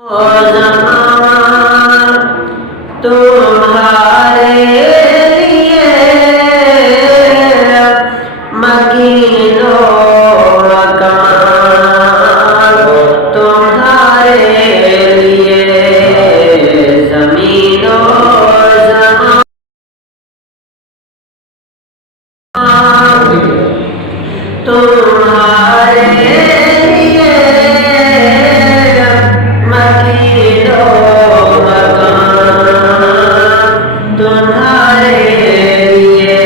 ओ ज़मां तुम्हारे लिए मकीनो मकान, तुम्हारे लिए ज़मीनो ज़मां, तुम्हारे लिए मकीनो मकान, तुम्हारे लिए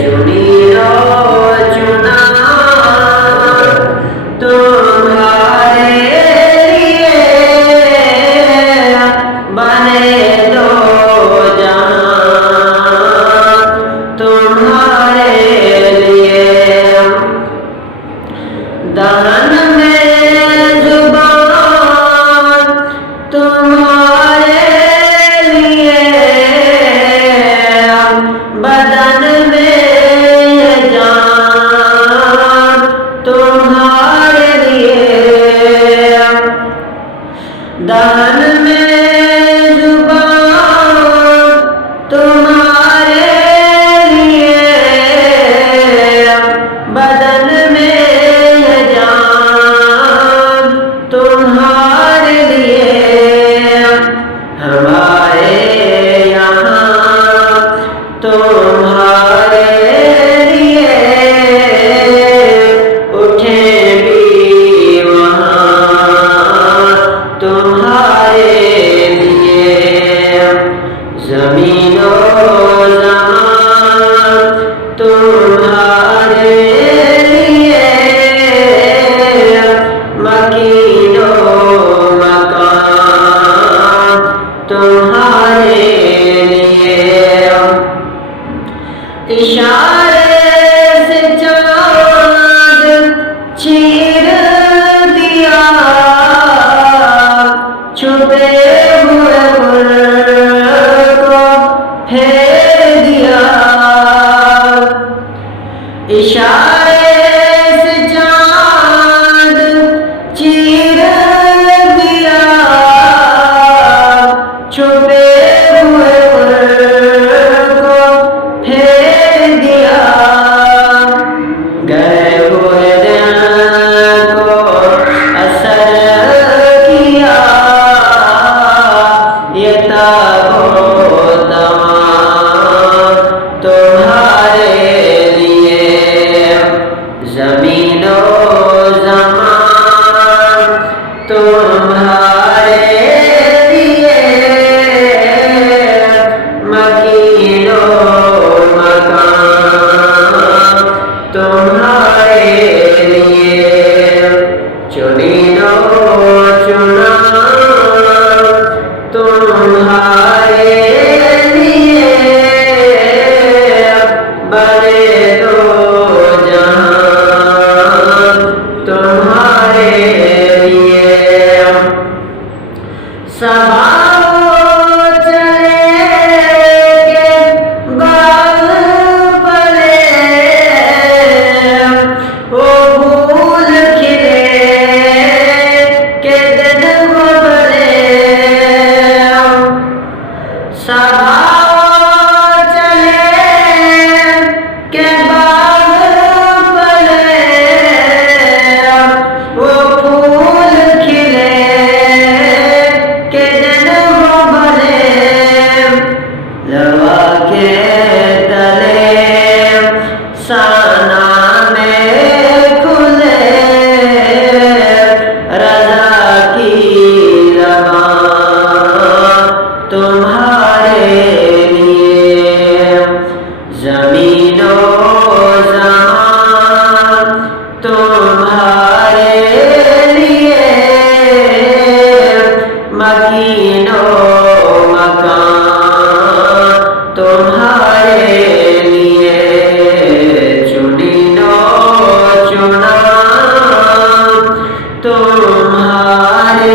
चुनीनो चुना, तुम्हारे लिए बने दो जहां, तुम्हारे लिए दहन में जुबान, तुम्हारे लिए बदन में जान, तुम्हारे लिए दहन में जुबान, तुम्हारे लिए बदन में जान, तुम्हारे लिए हमारे यहाँ, तुम्हारे लिए उठे भी वहाँ, तुम्हारे लिए ज़मीनो ज़मान, तुम्हारे लिए मकीनो मकान, तुम्हारे लिए इशारे से चाँद चीर दिया, छुपे हुए गुल को फेर दिया, इशारे से चाँद चीर दिया, छुपे हुए गुल को फेर दिया, गए हुए दिन को असर किया, ये ताबो-तमाम तुम्हारे लिए ज़मीनो ज़मान, तुम्हारे लिए मकीनो मकान, तुम्हारे लिए चुनीनो चुना, तुम्हारे लिए बने दो जहां, तुम्हारे लिए सबाओ चले के बाग पले, वो फूल खिले के दिन वो बने, सबाओ चले के बाग पले, वो फूल खिले के दिन वो बने, लवा के तले साना में खुले, रज़ा की ज़बान तुम्हारे लिए ज़मीनो ज़मान, तुम्हारे लिए मकीनो मकान, तुम्हारे लिए चुनीनो चुना, तुम्हारे